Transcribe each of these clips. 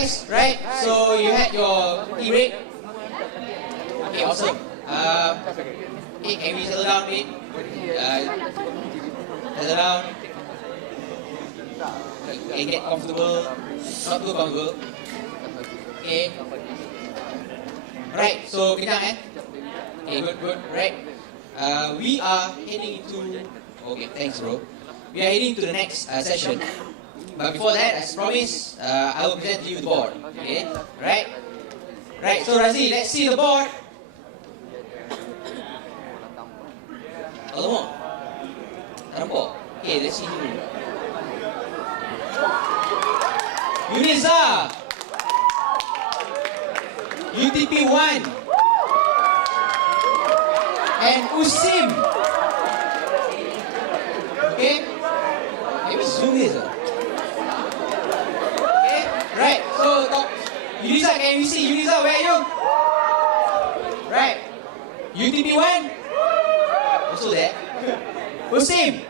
guys, right? So you had your tea break. Okay, awesome. Okay, can we settle down, please? Settle down. Okay, get comfortable. Not too comfortable. Okay. Right, so kenyang Okay, good, right. We are heading into... Okay, thanks bro. We are heading to the next session. But before that, as promised, I will present to you the board. Okay, right? Right, so Razi, let's see the board. Alamak. Nampak? Okay, let's see dulu. Uniza, UTP 1 and Usim. Okay, maybe zoom this. Okay, right. So Uniza, can we see Uniza? Where are you? Right. UTP 1 also there. Usim.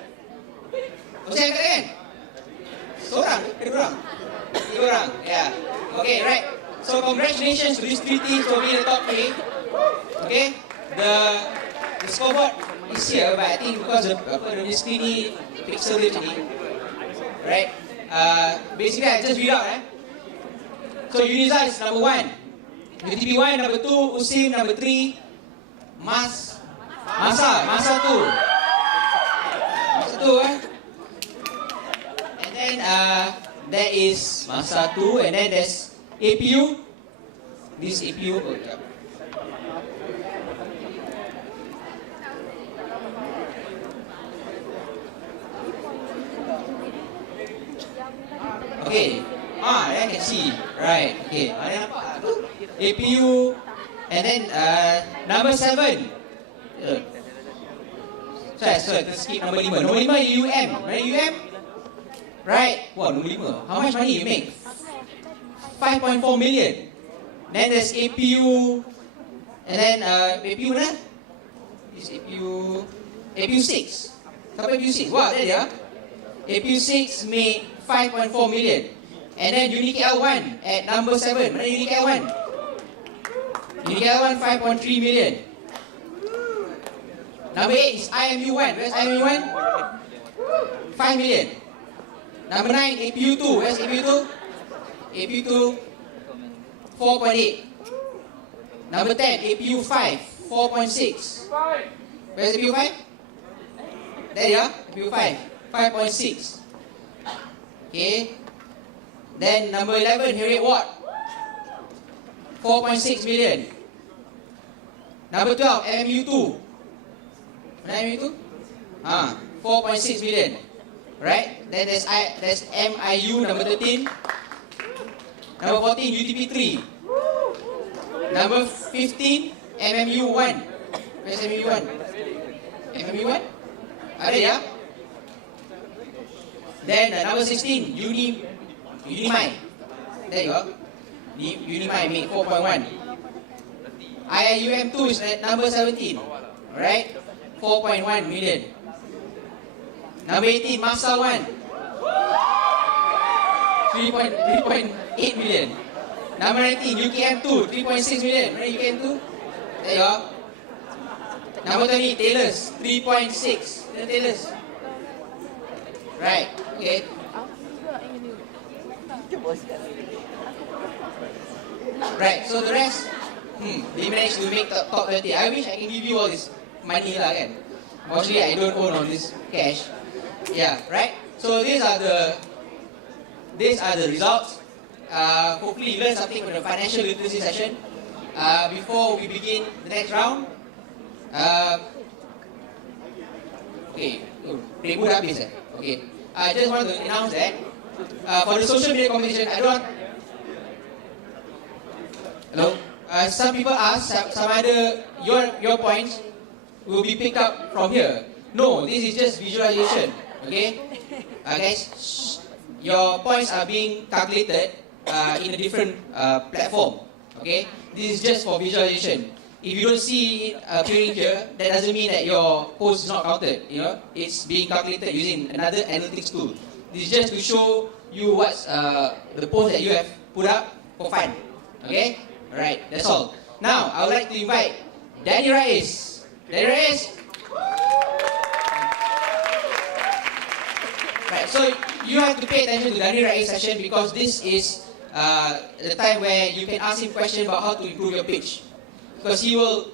Usim angkat kan? Seorang, kedua orang. Yeah. Okay, right. So congratulations to these 3 teams for being the top 3. Okay. The scoreboard is here, but I think because the screen ni pixel dia macam ni. Right. Basically I just read out. So Uniza is number 1. UTP 1 number 2. Usim number 3. Masa 2. And then there is Masa 2, and then there's APU. This APU. Oh, yeah. Okay. I can see. Right. Okay. Ada nampak tu? APU, and then number 7. Sorry, kita skip number 5. Number 5 UM. Right, UM? Right. Wow, number 5. How much money you make? 5.4 million. Then there's APU. And then APU mana? This APU 6. Sampai APU 6. Wow, there dia. APU 6 made 5.4 million. And then Unique L1 at number 7. Mana Unique L1? Unique L1 5.3 million. Number 8 is IMU1. Where's IMU1? 5 million. Number 9, APU2. Where's APU2? APU2, 4.8. Number 10, APU5, 4.6. Where's APU5? There you are, APU5, 5.6. Okay. Then number 11, Harriet Watt, 4.6 million. Number 12, MMU2. MMU2? 4.6 million. Right? Then there's MIU number 13. Number 14, UTP3. Number 15, MMU1. Where's MMU1? MMU1? Ada ya? Then number 16, Unimai. There you go. Unimai made 4.1. IIUM2 is at number 17. Alright? 4.1 million. Number 18, Masa 1. 3.8 million. Number 19, UKM2, 3.6 million. Right, UKM2? There you go. Number 20, Taylors, 3.6. Taylors. Right, okay. Right, so the rest, they managed to make the top 30. I wish I can give you all this money lah kan. Mostly I don't own all this cash. Yeah, right. So these are the results. Hopefully you learned something from the financial literacy session. Before we begin the next round, okay, ribut habis Okay, I just want to announce that for the social media competition, I don't want. Hello. Some people ask, some other your points will be picked up from here. No, this is just visualization. Okay, guys, your points are being calculated in a different platform. Okay, this is just for visualization. If you don't see it appearing here, that doesn't mean that your post is not counted. You know, it's being calculated using another analytics tool. This is just to show you what's the post that you have put up for fun. Okay? Alright, that's all. Now, I would like to invite Danny Rais. Danny Rais. Right, so you have to pay attention to Danny Rais session because this is the time where you can ask him questions about how to improve your pitch. Because he will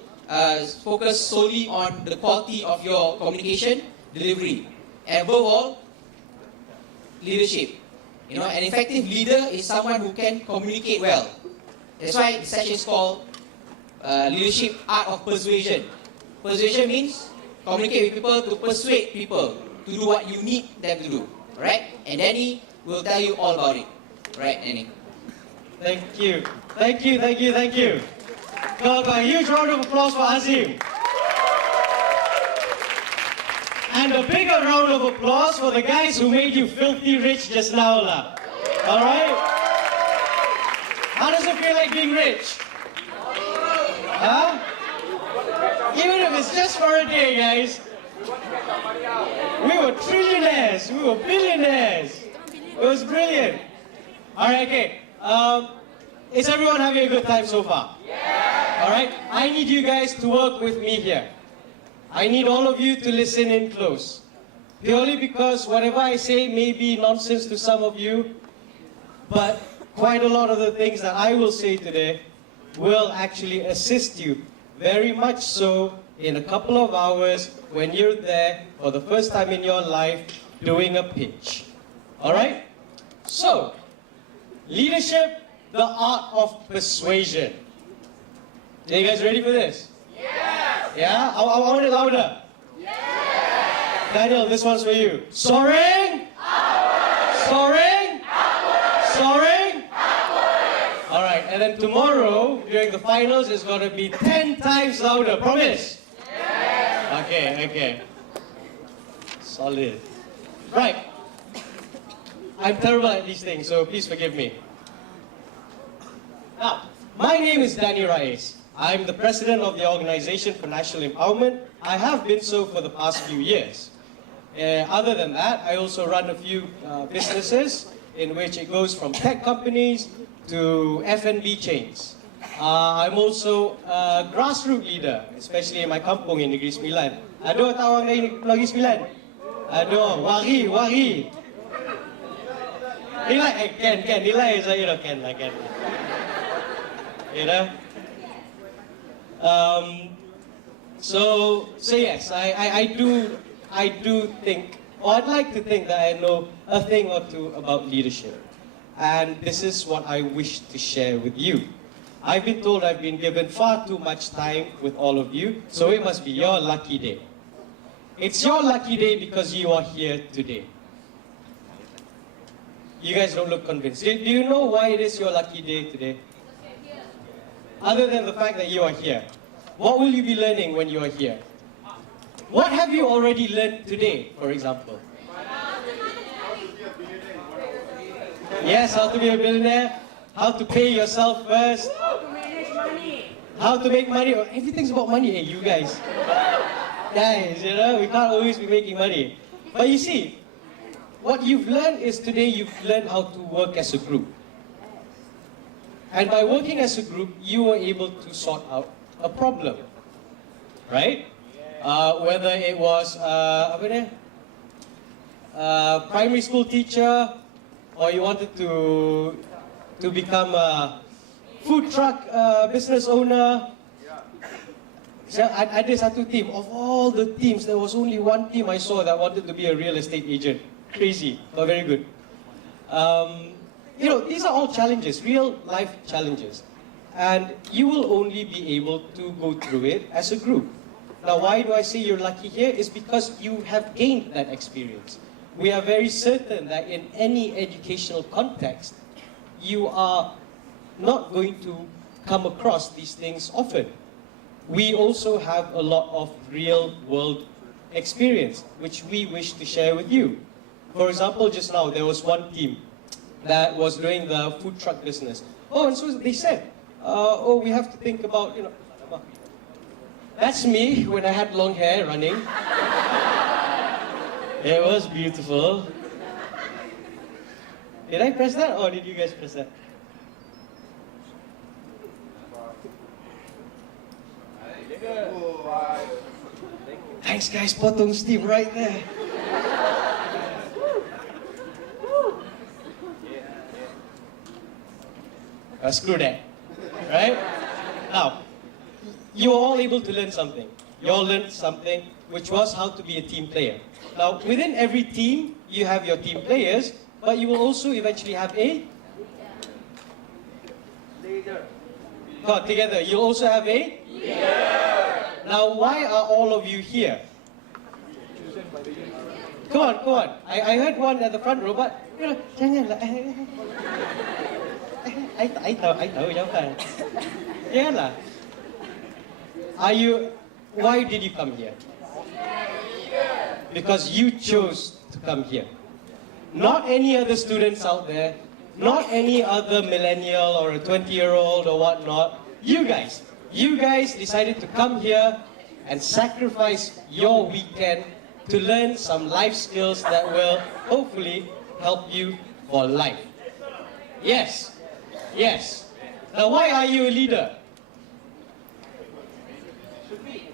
focus solely on the quality of your communication, delivery, and above all, leadership. You know, an effective leader is someone who can communicate well. That's why the session is called Leadership Art of Persuasion. Persuasion means communicate with people to persuade people to do what you need them to do. Right? And Danny will tell you all about it. Right, Danny? Thank you. Thank you, thank you, thank you. Got a huge round of applause for Azim. And a bigger round of applause for the guys who made you filthy rich just now. Alright? How does it feel like being rich? Huh? Even if it's just for a day, guys. We were trillionaires, we were billionaires. It was brilliant. Alright, okay. Is everyone having a good time so far? Yeah. Alright, I need you guys to work with me here. I need all of you to listen in close. Purely because whatever I say may be nonsense to some of you, but quite a lot of the things that I will say today will actually assist you very much so in a couple of hours when you're there for the first time in your life doing a pitch. Alright? So, leadership, the art of persuasion. Are you guys ready for this? Yes! Yeah? I want it louder. Yes! Daniel, this one's for you. Soaring! Upwards! Soaring! Upwards! Soaring! Upwards! Alright, and then tomorrow, during the finals, it's going to be 10 times louder. Promise? Yes! Okay. Solid. Right. I'm terrible at these things, so please forgive me. Now, my name is Danny Rais. I'm the president of the Organization for National Empowerment. I have been so for the past few years. Other than that, I also run a few businesses in which it goes from tech companies to F&B chains. I'm also a grassroots leader, especially in my kampung in Negeri Sembilan. Aduh, tahu orang Negeri Sembilan? Aduh, wari. Nilai, can, nilai saya can. You know? So yes, I do think, or I'd like to think that I know a thing or two about leadership. And this is what I wish to share with you. I've been told I've been given far too much time with all of you, so it must be your lucky day. It's your lucky day because you are here today. You guys don't look convinced. Do you know why it is your lucky day today? Other than the fact that you are here. What will you be learning when you are here? What have you already learned today, for example? Yes, how to be a billionaire, how to pay yourself first, how to manage money, how to make money. Everything's about money, hey, you guys. Guys, you know, we can't always be making money. But you see, what you've learned is today you've learned how to work as a group. And by working as a group, you were able to sort out a problem, right? Whether it was primary school teacher, or you wanted to become a food truck business owner. Ada satu team. Of all the teams, there was only one team I saw that wanted to be a real estate agent. Crazy, but very good. You know, these are all challenges, real life challenges. And you will only be able to go through it as a group. Now, why do I say you're lucky here? Is because you have gained that experience. We are very certain that in any educational context, you are not going to come across these things often. We also have a lot of real world experience, which we wish to share with you. For example, just now, there was one team that was doing the food truck business. Oh, and so they said, we have to think about, you know, that's me when I had long hair running. It was beautiful. Did I press that or did you guys press that? Thanks guys, potong steam right there. Screw that, right? Now, you were all able to learn something. You all learned something, which was how to be a team player. Now, within every team, you have your team players, but you will also eventually have a leader. Come on, together, you'll also have a leader. Now, why are all of you here? Come on, come on. I heard one at the front row, but you know, janganlah. I tahu jawapan. Janganlah. Why did you come here? Because you chose to come here. Not any other students out there, not any other millennial or a 20-year-old or whatnot. You guys decided to come here and sacrifice your weekend to learn some life skills that will hopefully help you for life. Yes. Yes. Now, why are you a leader?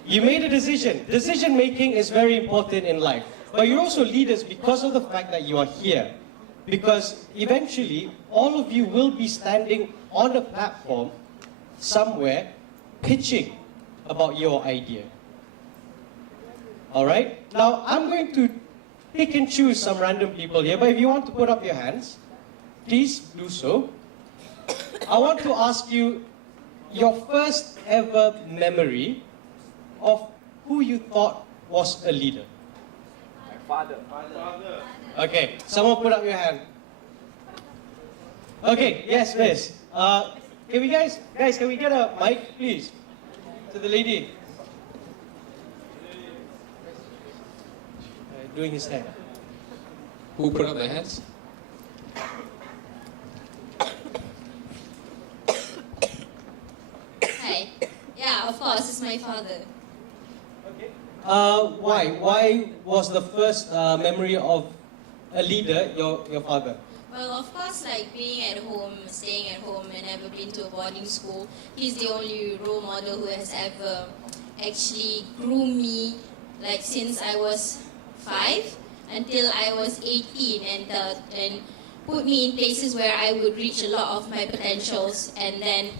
You made a decision. Decision making is very important in life. But you're also leaders because of the fact that you are here. Because eventually, all of you will be standing on a platform somewhere pitching about your idea. Alright? Now, I'm going to pick and choose some random people here, but if you want to put up your hands, please do so. I want to ask you your first ever memory of who you thought was a leader. My father. Okay, someone put up your hand. Okay, yes, miss. Can we guys, can we get a mic, please, to the lady? Doing his hand. Who put up their hands? Hi. Yeah, of course, it's my father. Okay. Why? Why was the first memory of a leader your father? Well, of course, like being at home, staying at home, and never been to a boarding school. He's the only role model who has ever actually groomed me, like since I was 5 until I was 18, and put me in places where I would reach a lot of my potentials, and then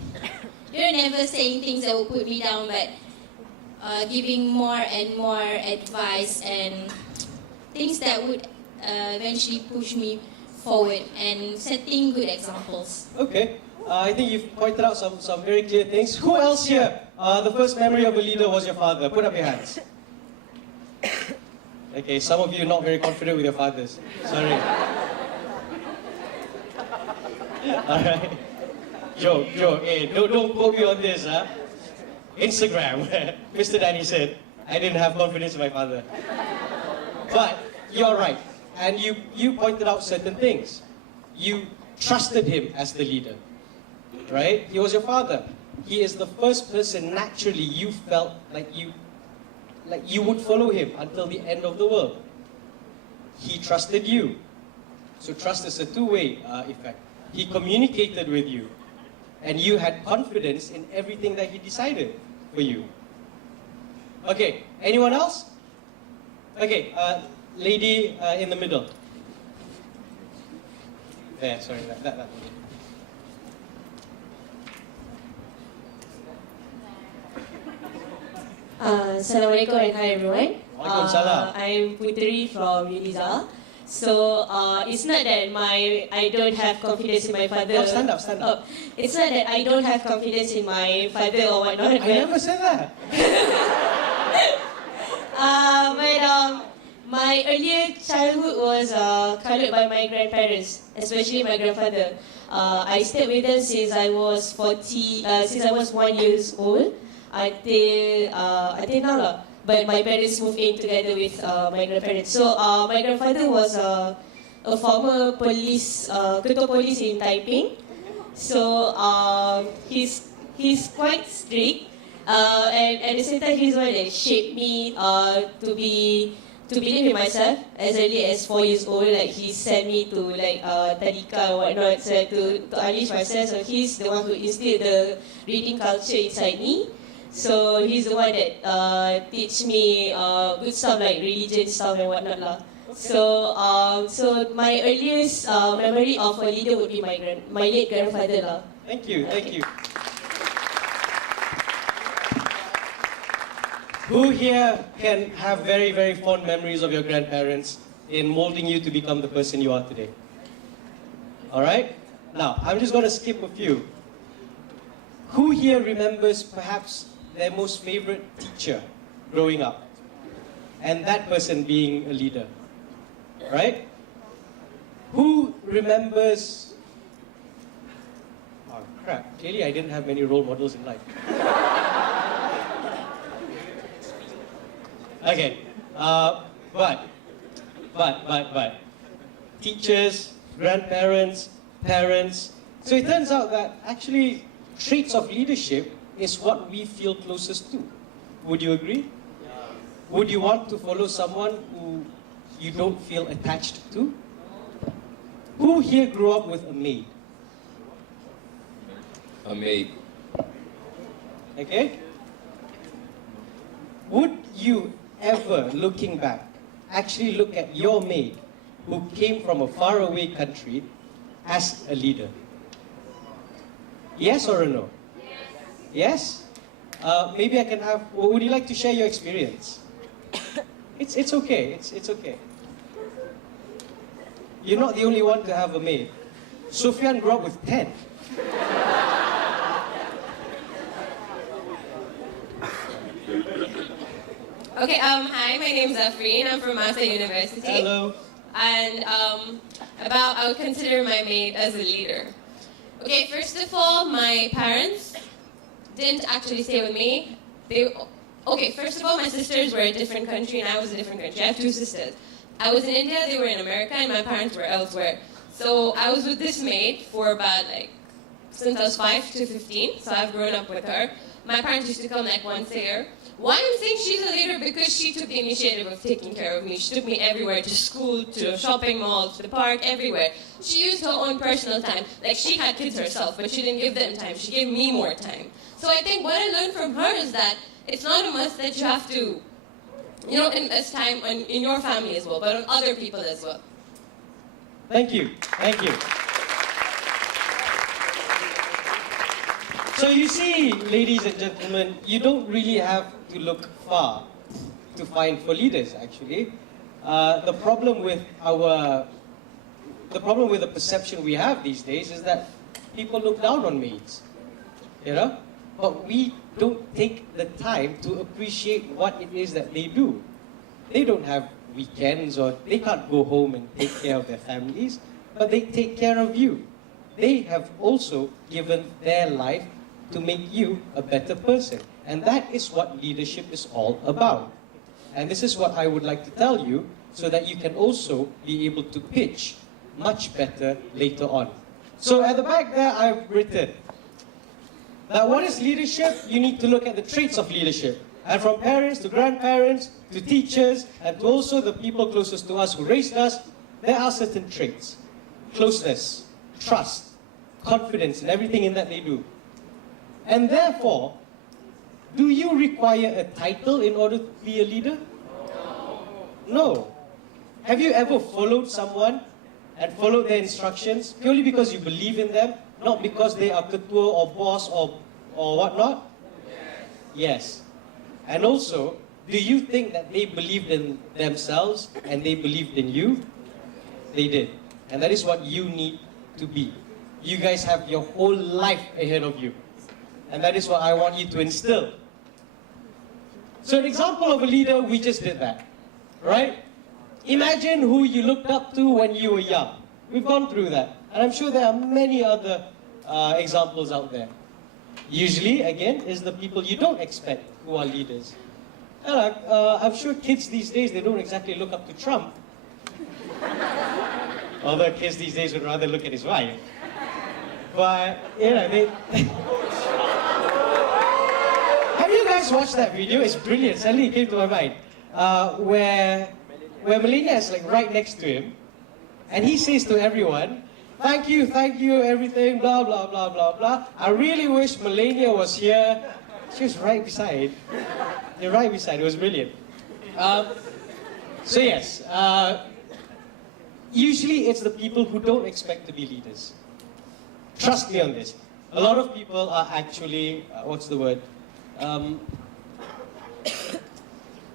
never saying things that would put me down, but giving more and more advice and things that would eventually push me forward and setting good examples. Okay, I think you've pointed out some very clear things. Who else here? The first memory of a leader was your father. Put up your hands. Okay, some of you are not very confident with your fathers. Sorry. Alright. Joke. Hey, don't quote me on this, huh? Instagram. Mr. Danny said, I didn't have confidence in my father. But you're right. And you pointed out certain things. You trusted him as the leader. Right? He was your father. He is the first person naturally you felt like you would follow him until the end of the world. He trusted you. So trust is a two-way effect. He communicated with you. And you had confidence in everything that he decided for you. Okay, anyone else? Okay, lady in the middle. There, sorry, that. Assalamualaikum and hi everyone. Waalaikumsalam. I'm Puteri from Unizal. So it's not that I don't have confidence in my father. Oh, stand up. It's not that I don't have confidence in my father or whatnot. I never said that. But my earlier childhood was colored by my grandparents, especially my grandfather. I stayed with them since I was 1 years old until now lah. But my parents moved in together with my grandparents. So my grandfather was a former police, ketua police in Taiping. So he's quite strict, and at the same time he's one that shaped me to believe in myself as early as 4 years old. Like he sent me to tadika or whatnot, so to unleash myself. So he's the one who instilled the reading culture inside me. So he's the one that teach me good stuff like religion stuff and whatnot lah. So my earliest memory of a leader would be my late grandfather lah. Thank you, thank you. Who here can have very, very fond memories of your grandparents in molding you to become the person you are today? All right? Now, I'm just going to skip a few. Who here remembers perhaps their most favorite teacher growing up? And that person being a leader, right? Who remembers... Oh crap, clearly I didn't have many role models in life. Okay, but, teachers, grandparents, parents. So it turns out that actually traits of leadership is what we feel closest to. Would you agree? Yeah. Would you want to follow someone who you don't feel attached to? Who here grew up with a maid? A maid. Okay? Would you ever, looking back, actually look at your maid who came from a faraway country as a leader? Yes or a no? Yes? Maybe I can have, would you like to share your experience? It's okay, it's okay. You're not the only one to have a maid. Sufyan grew up with 10. Okay, hi, my name's Afreen. I'm from Masa University. Hello. And I would consider my maid as a leader. Okay, first of all, my parents didn't actually stay with me. First of all, my sisters were a different country and I was a different country. I have two sisters. I was in India, they were in America, and my parents were elsewhere. So I was with this maid for about since I was 5 to 15, so I've grown up with her. My parents used to come once a year. Why I'm saying she's a leader? Because she took the initiative of taking care of me. She took me everywhere, to school, to a shopping mall, to the park, everywhere. She used her own personal time. She had kids herself, but she didn't give them time. She gave me more time. So I think what I learned from her is that it's not a must that you have to, invest time in your family as well, but on other people as well. Thank you. Thank you. So you see, ladies and gentlemen, you don't really have to look far to find for leaders, actually. The problem with the perception we have these days is that people look down on maids, But we don't take the time to appreciate what it is that they do. They don't have weekends, or they can't go home and take care of their families, but they take care of you. They have also given their life to make you a better person. And that is what leadership is all about. And this is what I would like to tell you, so that you can also be able to pitch much better later on. So at the back there, I've written that what is leadership? You need to look at the traits of leadership. And from parents to grandparents to teachers and to also the people closest to us who raised us, there are certain traits. Closeness, trust, confidence in everything in that they do. And therefore, do you require a title in order to be a leader? No. Have you ever followed someone and followed their instructions purely because you believe in them, not because they are ketua or boss or whatnot? Yes. And also, do you think that they believed in themselves and they believed in you? They did. And that is what you need to be. You guys have your whole life ahead of you. And that is what I want you to instill. So an example of a leader, we just did that, right? Imagine who you looked up to when you were young. We've gone through that. And I'm sure there are many other examples out there. Usually, again, is the people you don't expect who are leaders. And I'm sure kids these days, they don't exactly look up to Trump. Although kids these days would rather look at his wife. But, they... Have you guys watched that video? It's brilliant. Suddenly it came to my mind. Where Melania is right next to him. And he says to everyone, thank you, everything, blah, blah, blah, blah, blah. I really wish Melania was here She was right beside. You're right beside. It was brilliant. So yes, usually it's the people who don't expect to be leaders. Trust me on this. A lot of people are actually, what's the word?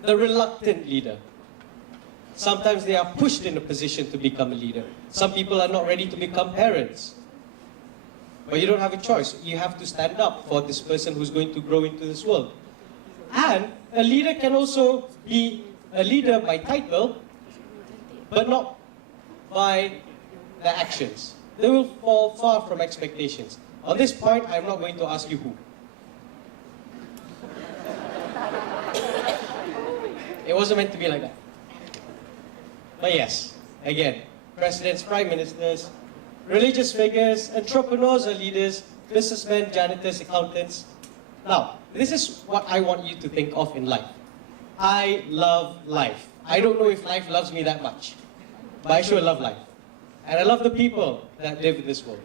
The reluctant leader. Sometimes they are pushed in a position to become a leader. Some people are not ready to become parents. But you don't have a choice. You have to stand up for this person who's going to grow into this world. And a leader can also be a leader by title, but not by their actions. They will fall far from expectations. On this point, I'm not going to ask you who. It wasn't meant to be like that. But yes, again, presidents, prime ministers, religious figures, entrepreneurs or leaders, businessmen, janitors, accountants. Now, this is what I want you to think of in life. I love life. I don't know if life loves me that much, but I sure love life. And I love the people that live in this world.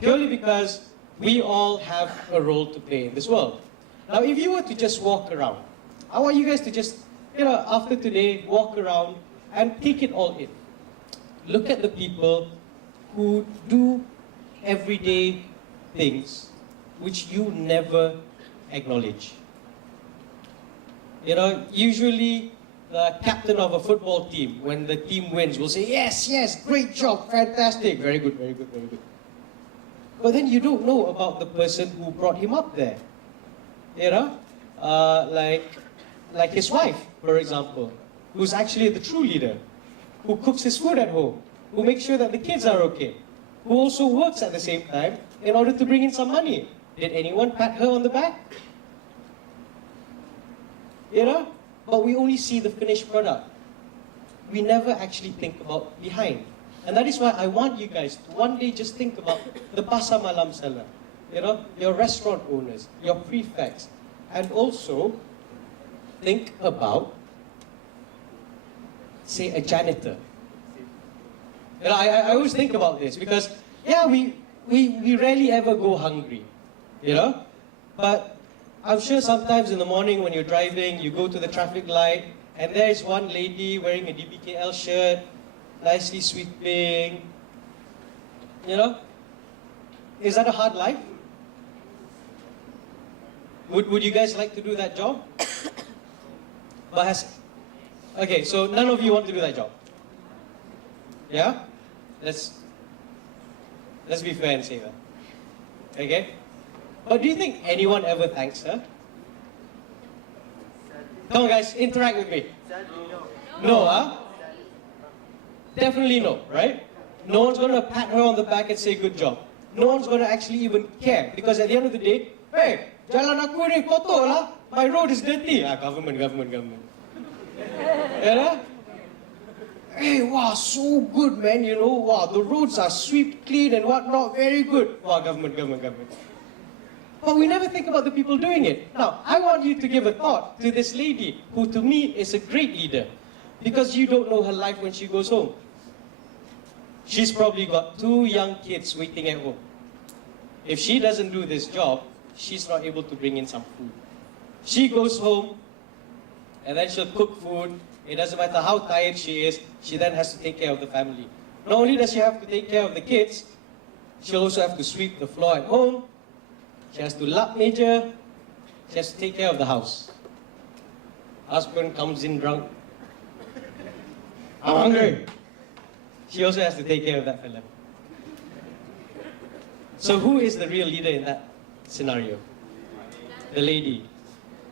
Purely because we all have a role to play in this world. Now, if you were to just walk around, I want you guys to just, after today, walk around and take it all in. Look at the people who do everyday things which you never acknowledge. Usually the captain of a football team, when the team wins, will say, yes, yes, great job, fantastic, very good, very good, very good. But then you don't know about the person who brought him up there. Like his wife, for example, who's actually the true leader, who cooks his food at home, who makes sure that the kids are okay, who also works at the same time in order to bring in some money. Did anyone pat her on the back? But we only see the finished product. We never actually think about behind. And that is why I want you guys to one day just think about the pasar malam seller, your restaurant owners, your prefects, and also think about, say, a janitor. I always think about this because, we rarely ever go hungry, But I'm sure sometimes in the morning when you're driving, you go to the traffic light, and there is one lady wearing a DBKL shirt, nicely sweeping. Is that a hard life? Would you guys like to do that job? Okay, so none of you want to do that job. Yeah? Let's be fair and say that. Okay? But do you think anyone ever thanks her? Come on guys, interact with me. No, huh? Definitely no, right? No one's going to pat her on the back and say good job. No one's going to actually even care. Because at the end of the day, hey, jalan aku ni kotor lah. My road is dirty. Government. Hey, wow, so good, man, Wow, the roads are swept clean and whatnot. Very good. Wow, government. But we never think about the people doing it. Now, I want you to give a thought to this lady who to me is a great leader because you don't know her life when she goes home. She's probably got 2 young kids waiting at home. If she doesn't do this job, she's not able to bring in some food. She goes home and then she'll cook food. It doesn't matter how tired she is, she then has to take care of the family. Not only does she have to take care of the kids, she'll also have to sweep the floor at home. She has to lap major. She has to take care of the house. Husband comes in drunk. I'm hungry. She also has to take care of that fella. So who is the real leader in that scenario? The lady,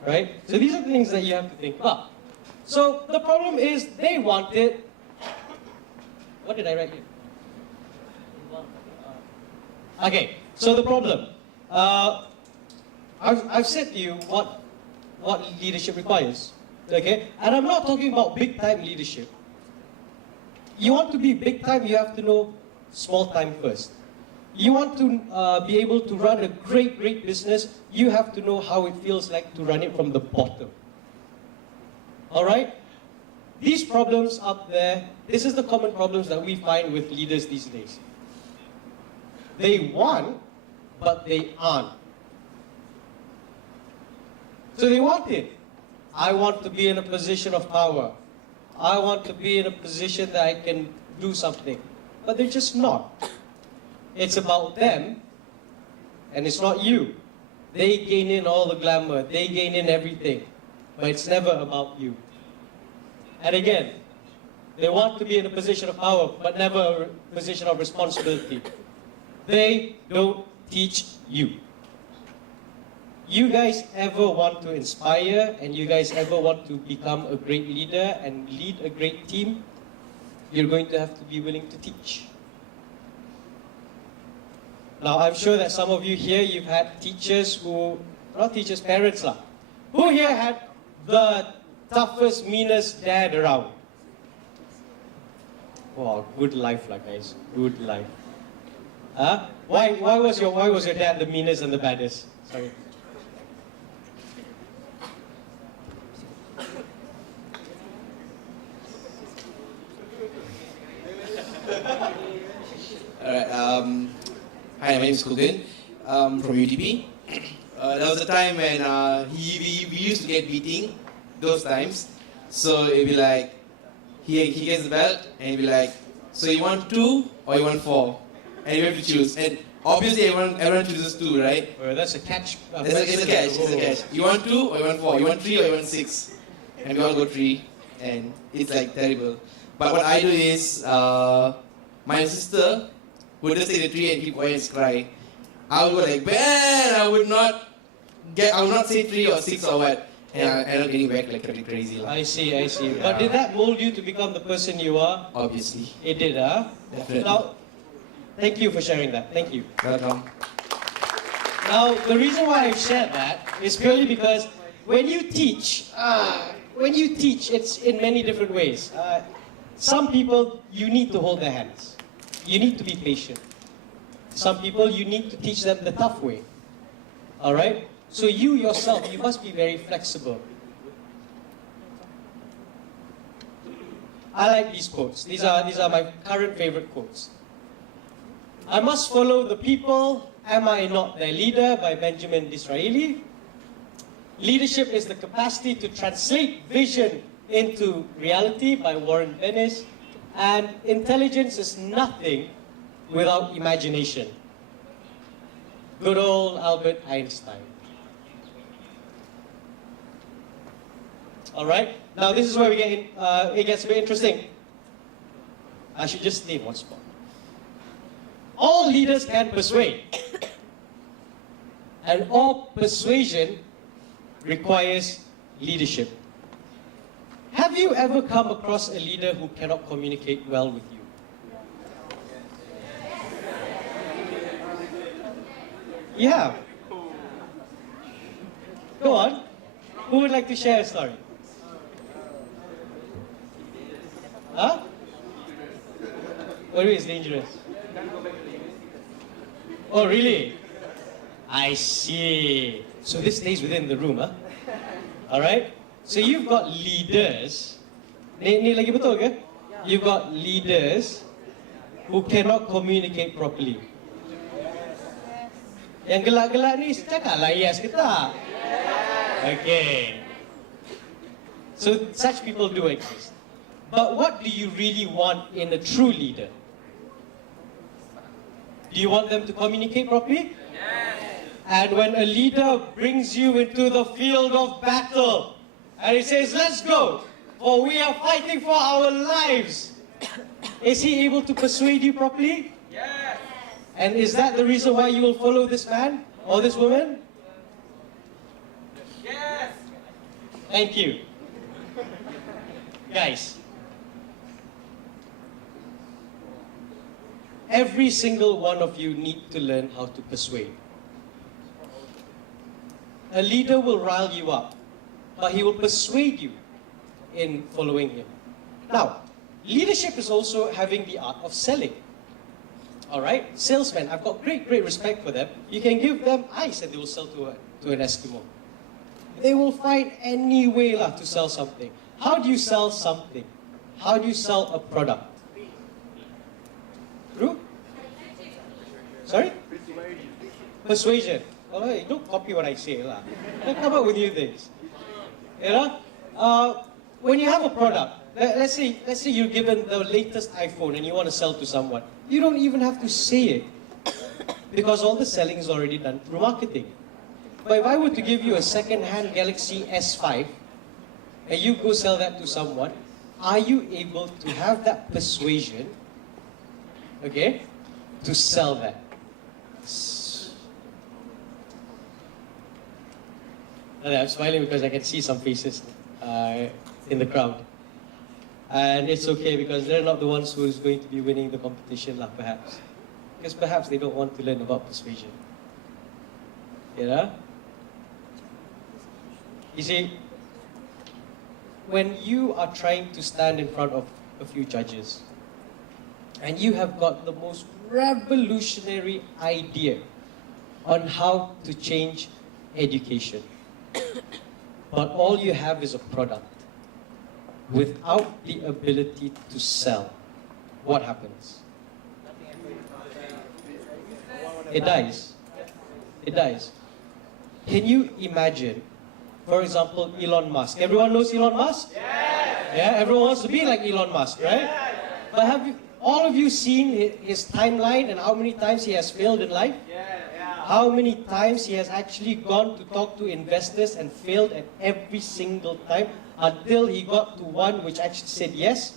right? So these are the things that you have to think about. So the problem is they wanted, what did I write here? Okay, so the problem. I've said to you what leadership requires, okay? And I'm not talking about big-time leadership. You want to be big-time, you have to know small-time first. You want to be able to run a great business, you have to know how it feels like to run it from the bottom. Alright? These problems up there, this is the common problems that we find with leaders these days. They want, but they aren't. So they want it. I want to be in a position of power. I want to be in a position that I can do something. But they're just not. It's about them, and it's not you. They gain in all the glamour. They gain in everything. But it's never about you. And again, they want to be in a position of power, but never a position of responsibility. They don't teach you. You guys ever want to inspire, and you guys ever want to become a great leader and lead a great team, you're going to have to be willing to teach. Now, I'm sure that some of you here, you've had teachers who, not teachers, parents lah. Who here had the toughest, meanest dad around? Wow, good life lah guys, good life. Huh? Why was your dad the meanest and the baddest? Sorry. Alright, hi, my name is Kogan, from UTP. There was a time when we used to get beating, those times. So it'd be like, he gets the belt, and he'd be like, so you want 2 or you want 4? And you have to choose. And obviously everyone chooses 2, right? Well, that's a catch. It's a catch. You want 2 or you want 4? You want 3 or you want 6? And we all go 3, and it's like terrible. But what I do is, my sister would just take the 3 and keep quiet and cry. I would go like, man, I would not say 3 or 6 or what. And I end up getting back like pretty crazy. I see. But did that mold you to become the person you are? Obviously. It did, huh? Definitely. Now, thank you for sharing that. Thank you. Welcome. Now, the reason why I've shared that is purely because when you teach, it's in many different ways. Some people, you need to hold their hands. You need to be patient. Some people, you need to teach them the tough way. All right? So you yourself, you must be very flexible. I like these quotes. These are my current favorite quotes. I must follow the people. Am I not their leader? By Benjamin Disraeli. Leadership is the capacity to translate vision into reality by Warren Bennis. And intelligence is nothing without imagination. Good old Albert Einstein. All right. Now this is where we get in, it gets a bit interesting. I should just stay in one spot. All leaders can persuade, and all persuasion requires leadership. Have you ever come across a leader who cannot communicate well with you? Yeah. Go on. Who would like to share a story? Huh? What is dangerous? Oh, really? I see. So this stays within the room, huh? All right? So you've got leaders. Ni lagi betul ke? You've got leaders who cannot communicate properly. Yang gelak-gelak ni cakaplah yes ke tak? Okay. So such people do exist. But what do you really want in a true leader? Do you want them to communicate properly? Yes. And when a leader brings you into the field of battle and he says, let's go, for we are fighting for our lives, is he able to persuade you properly? Yes. And is that the reason why you will follow this man or this woman? Yes. Thank you. Guys, every single one of you need to learn how to persuade. A leader will rile you up, but he will persuade you in following him. Now, leadership is also having the art of selling. All right? Salesmen, I've got great respect for them. You can give them ice and they will sell to an Eskimo. They will find any way to sell something. How do you sell something? How do you sell a product? Through? Sorry? Persuasion. Well, hey, don't copy what I say, lah. Come up with new things. You know, when you have a product, let's say you're given the latest iPhone and you want to sell to someone, you don't even have to say it because all the selling is already done through marketing. But if I were to give you a second-hand Galaxy S5 and you go sell that to someone, are you able to have that persuasion, okay, to sell that? I'm smiling because I can see some faces in the crowd. And it's okay because they're not the ones who's going to be winning the competition, perhaps. Because perhaps they don't want to learn about persuasion. You know? You see, when you are trying to stand in front of a few judges, and you have got the most revolutionary idea on how to change education, but all you have is a product without the ability to sell, what happens? It dies. It dies. Can you imagine, for example, Elon Musk? Everyone knows Elon Musk? Yeah, everyone wants to be like Elon Musk, right? But have you, all of you seen his timeline and how many times he has failed in life? How many times he has actually gone to talk to investors and failed at every single time until he got to one which actually said yes?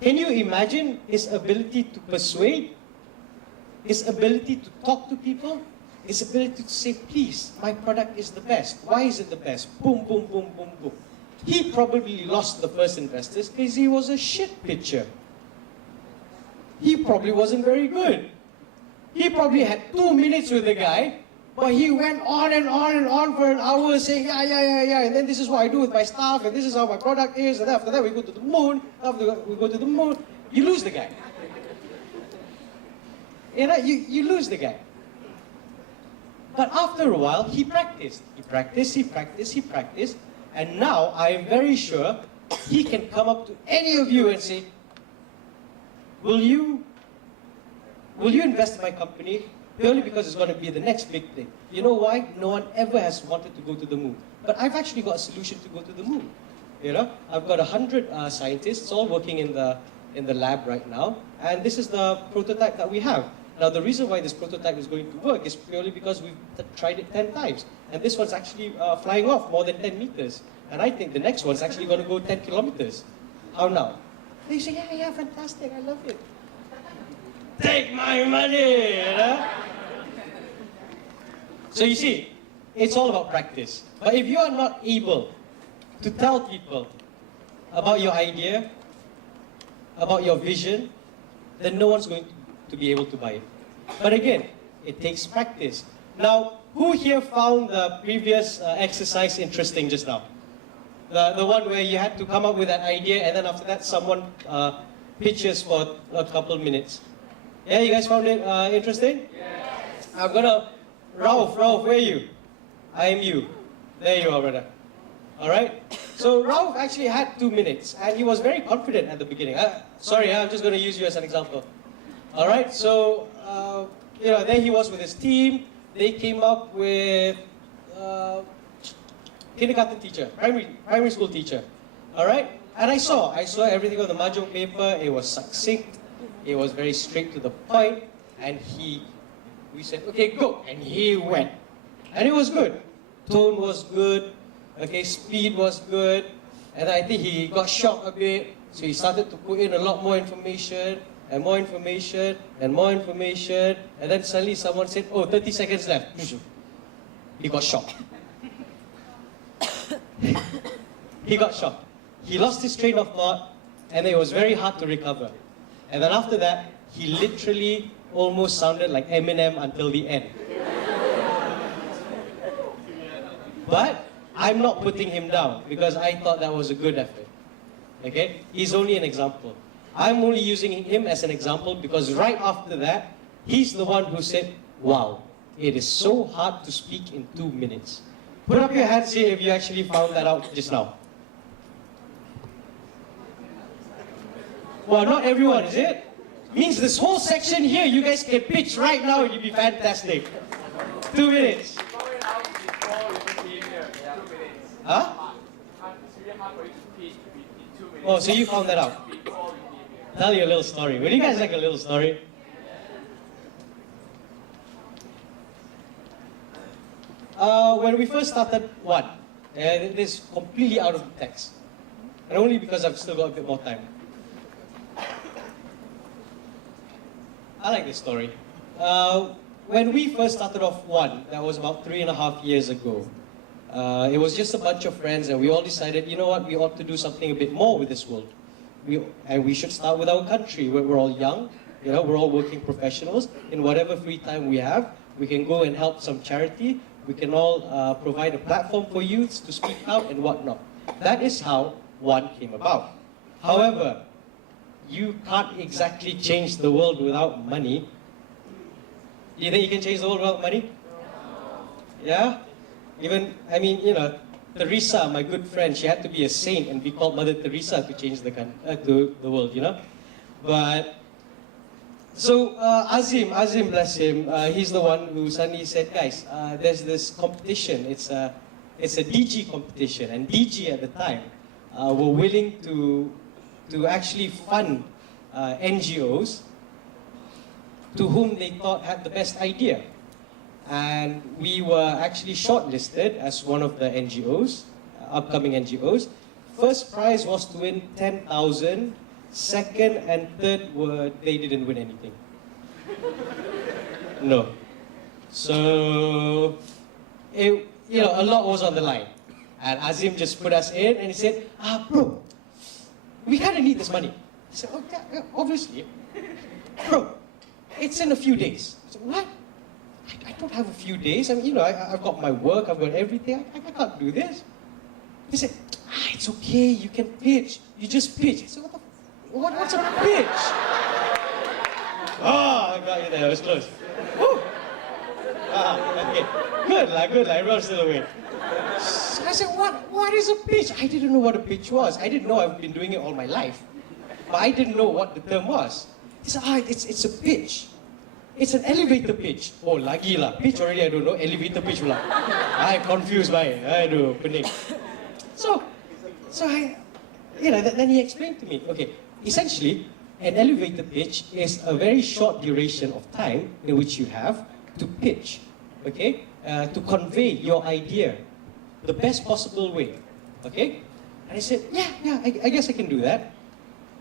Can you imagine his ability to persuade? His ability to talk to people? His ability to say, please, my product is the best. Why is it the best? Boom, boom, boom, boom, boom. He probably lost the first investors because he was a shit pitcher. He probably wasn't very good. He probably had 2 minutes with the guy, but he went on and on and on for an hour saying, yeah, and then this is what I do with my staff, and this is how my product is, and after that we go to the moon, you lose the guy. You know, you lose the guy. But after a while, he practiced, and now I am very sure he can come up to any of you and say, Will you invest in my company purely because it's going to be the next big thing? You know why? No one ever has wanted to go to the moon. But I've actually got a solution to go to the moon. You know, I've got 100 scientists all working in the lab right now, and this is the prototype that we have. Now, the reason why this prototype is going to work is purely because we've tried it 10 times. And this one's actually flying off more than 10 meters. And I think the next one's actually going to go 10 kilometers. How now? They say, yeah, fantastic, I love it. Take my money, you know? So you see, it's all about practice. But if you are not able to tell people about your idea, about your vision, then no one's going to be able to buy it. But again, it takes practice. Now, who here found the previous exercise interesting just now? The one where you had to come up with an idea and then after that someone pitches for a couple minutes. Yeah, you guys found it interesting? Yes. I'm gonna... Ralph, where are you? I am you. There you are, brother. Alright? So Ralph actually had 2 minutes and he was very confident at the beginning. Sorry, I'm just gonna use you as an example. Alright, so, you know, there he was with his team. They came up with kindergarten teacher, primary school teacher. Alright? And I saw everything on the mahjong paper. It was succinct. It was very straight to the point. And we said, okay, go. And he went. And it was good. Tone was good. Okay, speed was good. And I think he got shocked a bit. So he started to put in a lot more information. And more information, and more information, and then suddenly someone said, oh, 30 seconds left. He got shocked. He got shocked. He lost his train of thought, and it was very hard to recover. And then after that, he literally almost sounded like Eminem until the end. But I'm not putting him down, because I thought that was a good effort. Okay? He's only an example. I'm only using him as an example because right after that, he's the one who said, wow, it is so hard to speak in 2 minutes. Put up your hands here if you actually found that out just now. Well, not everyone, is it? Means this whole section here, you guys can pitch right now, it'd be fantastic. 2 minutes. Huh? Oh, so you found that out. Tell you a little story. Would you guys like a little story? When we first started one, it is completely out of the text. And only because I've still got a bit more time. I like this story. When we first started off one, that was about 3.5 years ago. It was just a bunch of friends and we all decided, you know what, we ought to do something a bit more with this world. And we should start with our country, where we're all young, you know, we're all working professionals. In whatever free time we have, we can go and help some charity. We can all provide a platform for youths to speak out and whatnot. That is how one came about. However, you can't exactly change the world without money. Do you think you can change the world without money? Yeah? Even, I mean, you know, Teresa, my good friend, she had to be a saint and be called Mother Teresa to change the world, you know? But, so Azim, bless him, he's the one who suddenly said, guys, there's this competition, it's a DG competition, and DG at the time were willing to actually fund NGOs to whom they thought had the best idea. And we were actually shortlisted as one of the NGOs, upcoming NGOs. First prize was to win 10,000. Second and third they didn't win anything. No. So, you know, a lot was on the line. And Azim just put us in and he said, bro, we kind of need this money. I said, okay, yeah, obviously. Bro, it's in a few days. I said, what? I don't have a few days. I mean, you know, I've got my work, I've got everything. I can't do this. He said, it's okay, you can pitch. You just pitch. I said, what's a pitch? Oh, I got you there, it was close. Woo. Okay. Good, everyone's still awake. So I said, what is a pitch? I didn't know what a pitch was. I didn't know I've been doing it all my life. But I didn't know what the term was. He said, it's a pitch. It's an elevator pitch. Oh, lagi lah. Pitch already I don't know. Elevator pitch pula. I'm confused by it. Aduh, pening. So I, you know, then he explained to me, okay, essentially, an elevator pitch is a very short duration of time in which you have to pitch, okay, to convey your idea the best possible way, okay? And I said, yeah, I guess I can do that.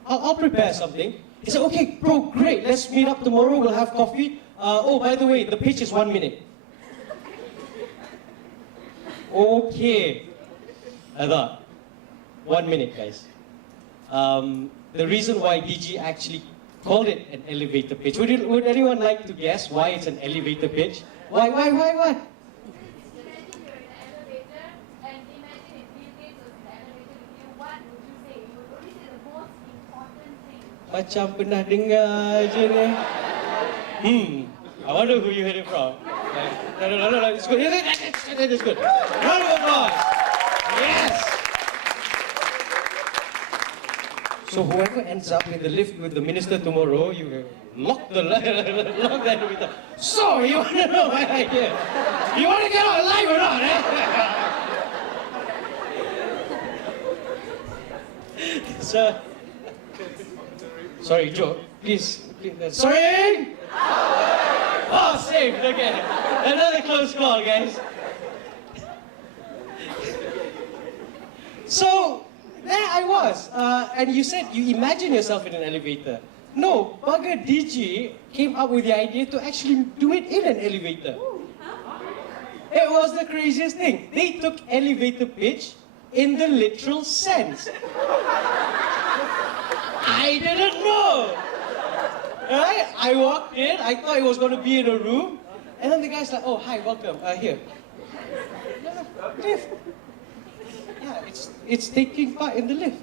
I'll prepare something. He said, okay, bro, great, let's meet up tomorrow, we'll have coffee. Oh, by the way, the pitch is 1 minute. Okay. I thought, 1 minute, guys. The reason why DG actually called it an elevator pitch, would anyone like to guess why it's an elevator pitch? Why? Imagine you're in an elevator, and imagine if Bill Gates was in the elevator with you, what would you say? You would only say the most important thing. Macam pernah dengar je ni. I wonder who you heard it from. No, it's good. It's good. Round of applause. Yes. So whoever ends up in the lift with the minister tomorrow, you lock that elevator. So you want to know my idea? You want to get out alive or not? Eh? So, sorry, Joe. Please. Sorry. Oh, saved. Okay. Another close call, guys. So, there I was. And you said you imagine yourself in an elevator. No, Bugger DG came up with the idea to actually do it in an elevator. It was the craziest thing. They took elevator pitch in the literal sense. I didn't know. Right? I walked in, I thought it was going to be in a room, and then the guy's like, oh, hi, welcome, here. Lift. Yeah, it's taking part in the lift.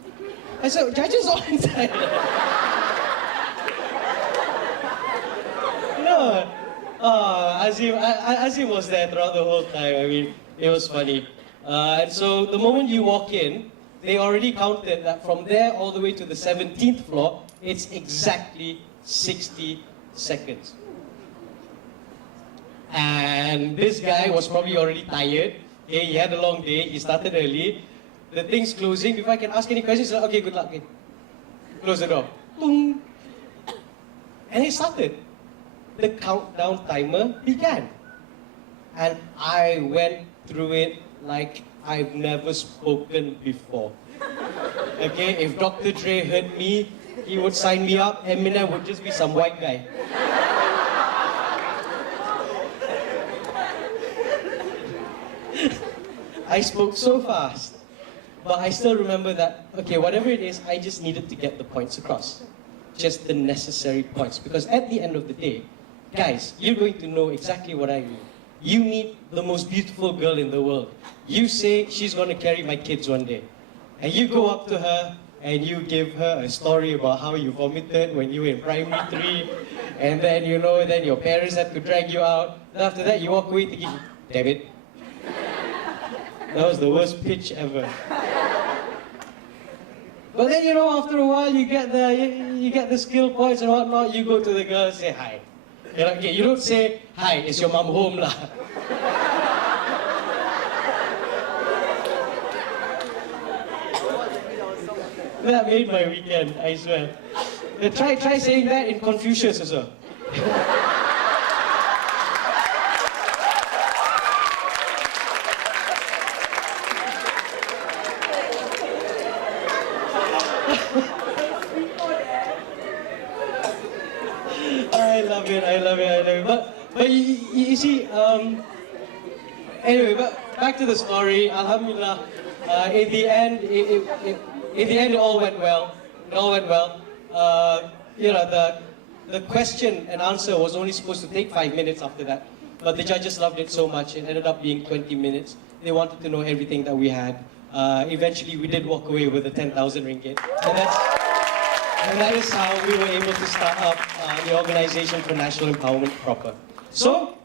I said, judges all inside. No. Azim was there throughout the whole time. I mean, it was funny. And so the moment you walk in, they already counted that from there all the way to the 17th floor, it's exactly 60 seconds. And this guy was probably already tired. Okay, he had a long day, he started early. The thing's closing. Before I can ask any questions, okay, good luck. Okay. Close the door. Boom. And it started. The countdown timer began. And I went through it like I've never spoken before. Okay, if Dr. Dre heard me, he would sign me up. Eminem would just be some white guy. I spoke so fast, but I still remember that, okay, whatever it is, I just needed to get the points across. Just the necessary points. Because at the end of the day, guys, you're going to know exactly what I mean. You meet the most beautiful girl in the world. You say, she's going to carry my kids one day. And you go up to her, and you give her a story about how you vomited when you were in primary 3, and then, you know, then your parents had to drag you out. Then after that, you walk away thinking, damn it. That was the worst pitch ever. But then, you know, after a while, you get the skill points and whatnot. You go to the girl and say hi. You don't say, hi, is your mom home lah? That made my weekend, I swear. Try saying that in Confucius as well. I love it. But you see, anyway, but back to the story. Alhamdulillah, in the end, it all went well. It all went well. You know, the question and answer was only supposed to take 5 minutes after that, but the judges loved it so much. It ended up being 20 minutes. They wanted to know everything that we had. Eventually, we did walk away with the 10,000 ringgit, and that is how we were able to start up the Organization for National Empowerment proper. So,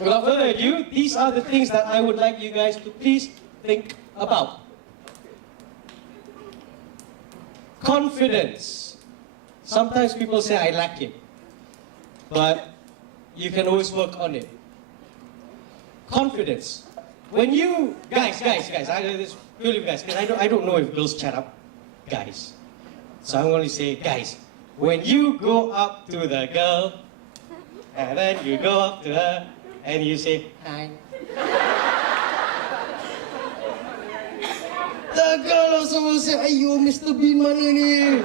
without further ado, these are the things that I would like you guys to please think about. Confidence. Sometimes people say I lack it, but you can always work on it. Confidence. When you, guys, this purely guys, because I don't know if girls chat up, guys. So I'm going to say, guys, when you go up to the girl, and then you go up to her, and you say, hi. The girl also will say, ayo, Mr. Bean mana ni?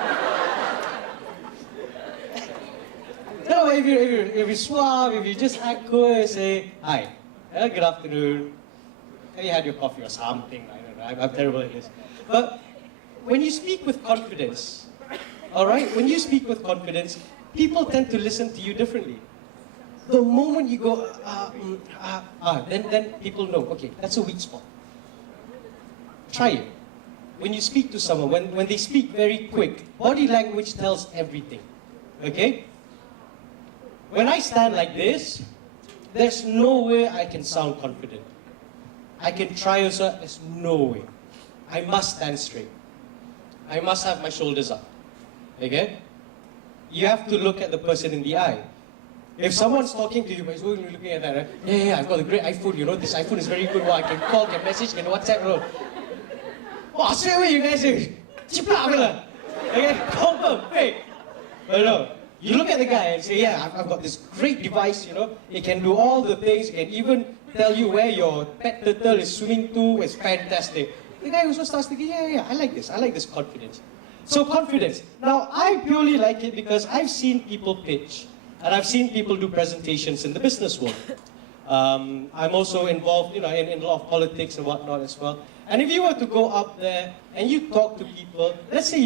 No, if you're suave, if you just act cool, say, hi, good afternoon. Have you had your coffee or something? I don't know, I'm terrible at this. But when you speak with confidence, alright, when you speak with confidence, people tend to listen to you differently. The moment you go, then people know, okay, that's a weak spot. Try it. When you speak to someone, when they speak very quick, body language tells everything, okay? When I stand like this, there's no way I can sound confident. I can try also, there's no way. I must stand straight. I must have my shoulders up, okay? You have to look at the person in the eye. If someone's talking to you, but he's only looking at that, right? Yeah, I've got a great iPhone, you know, this iPhone is very good, well, I can call, can message, can WhatsApp, bro. Oh, straight away you guys say, chiplak lah. Okay, confirm, fake. But no, you look at the guy and say, yeah, I've got this great device, you know, it can do all the things, it can even tell you where your pet turtle is swimming to, it's fantastic. The guy also starts thinking, yeah, I like this confidence. So confidence. Now, I purely like it because I've seen people pitch, and I've seen people do presentations in the business world. I'm also involved, you know, in a lot of politics and whatnot as well. And if you were to go up there and you talk to people, let's say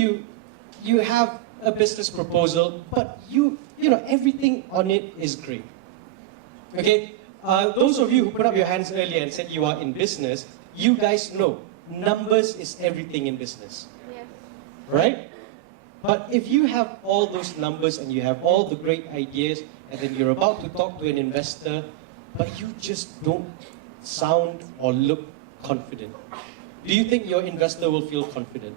you have a business proposal, but you know, everything on it is great. Okay? Those of you who put up your hands earlier and said you are in business, you guys know numbers is everything in business. Yes. Right? But if you have all those numbers and you have all the great ideas, and then you're about to talk to an investor, but you just don't sound or look confident, do you think your investor will feel confident?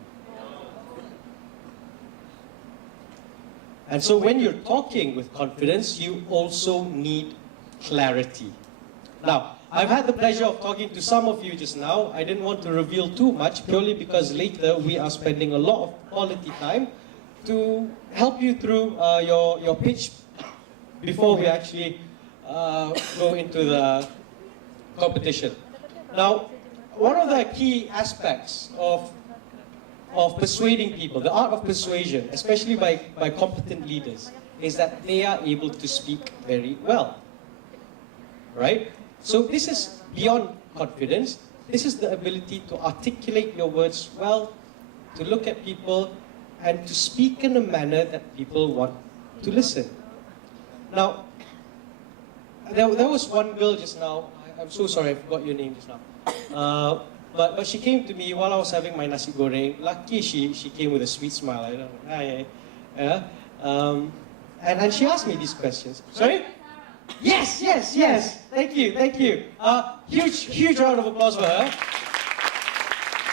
And so when you're talking with confidence, you also need clarity. Now, I've had the pleasure of talking to some of you just now. I didn't want to reveal too much, purely because later we are spending a lot of quality time to help you through your pitch before we actually go into the competition. Now, one of the key aspects of persuading people, the art of persuasion, especially by competent leaders, is that they are able to speak very well. Right? So this is beyond confidence. This is the ability to articulate your words well, to look at people, and to speak in a manner that people want to listen. Now, there was one girl just now. I'm so sorry, I forgot your name just now. But she came to me while I was having my nasi goreng. Lucky she came with a sweet smile. I don't know. Hi. And she asked me these questions. Sorry? Yes. Thank you. Huge round of applause for her.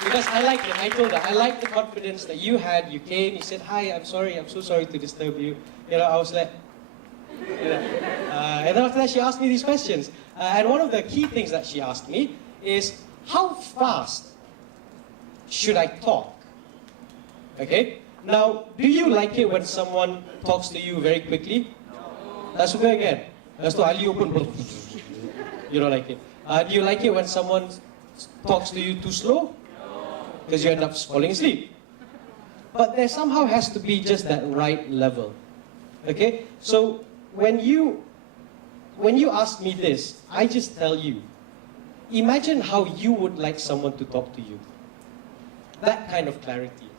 Because I liked it. I told her, I like the confidence that you had. You came, you said, hi, I'm so sorry to disturb you. I was like, and then after that she asked me these questions. And one of the key things that she asked me is, how fast should I talk? Okay? Now, do you like it when someone talks to you very quickly? That's okay again. That's the Ali open. You don't like it. Do you like it when someone talks to you too slow? Because you end up falling asleep. But there somehow has to be just that right level. Okay? So when you ask me this, I just tell you, imagine how you would like someone to talk to you. That kind of clarity.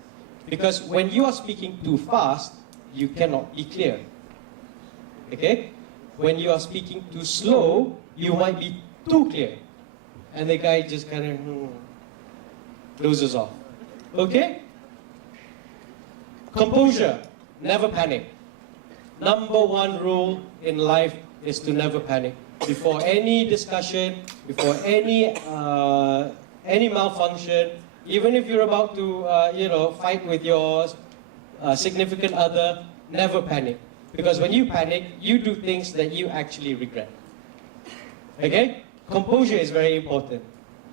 Because when you are speaking too fast, you cannot be clear. Okay? When you are speaking too slow, you might be too clear. And the guy just kind of closes off. Okay? Composure. Never panic. Number one rule in life is to never panic. Before any discussion, before any malfunction, even if you're about to fight with your significant other, never panic. Because when you panic, you do things that you actually regret. Okay? Composure is very important.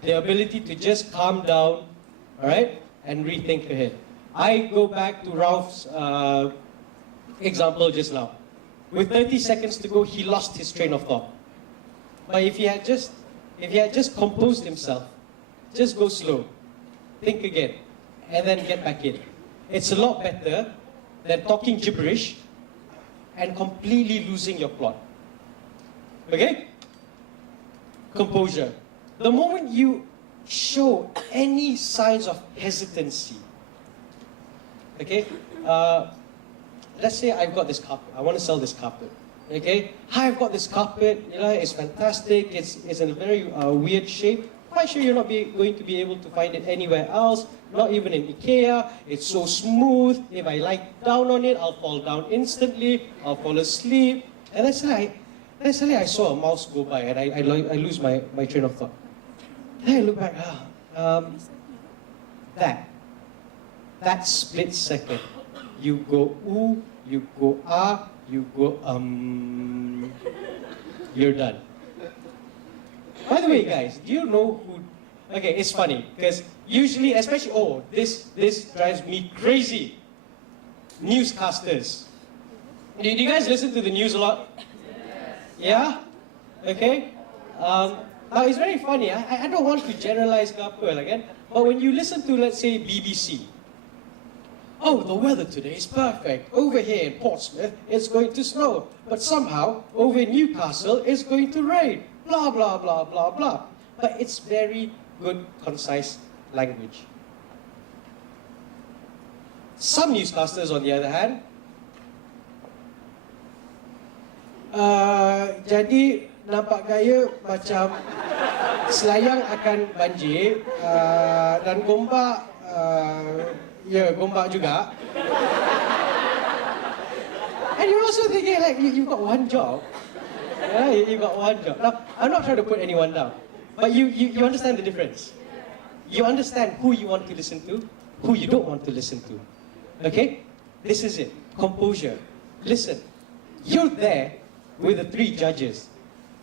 The ability to just calm down, all right, and rethink ahead. I go back to Ralph's example just now. With 30 seconds to go, he lost his train of thought. But if he had just composed himself, just go slow, think again, and then get back in. It's a lot better than talking gibberish and completely losing your plot. Okay? Composure. The moment you show any signs of hesitancy, okay? Let's say I've got this carpet. I want to sell this carpet. Okay? Hi, I've got this carpet. It's fantastic. It's in a very weird shape. Quite sure you're not going to be able to find it anywhere else. Not even in IKEA. It's so smooth. If I lie down on it, I'll fall down instantly. I'll fall asleep. And then suddenly I saw a mouse go by and I lose my train of thought. Then I look back. That split second. You go ooh, you go ah, you go you're done. By the way, guys, do you know who? Okay, it's funny because usually, especially this drives me crazy. Newscasters. Do you guys listen to the news a lot? Yeah. Okay. Now it's very funny. I don't want to generalize Kapul again, but when you listen to, let's say, BBC. Oh, the weather today is perfect. Over here in Portsmouth, it's going to snow. But somehow, over in Newcastle, it's going to rain. Blah, blah, blah, blah, blah. But it's very good, concise language. Some newscasters, on the other hand, jadi nampak gaya macam selayang akan banjir dan gombak gombak juga. And you're also thinking like you've got one job. Yeah, you've got one job. Now, I'm not trying to put anyone down, but you understand the difference. You understand who you want to listen to, who you don't want to listen to. Okay? This is it. Composure. Listen. You're there with the three judges.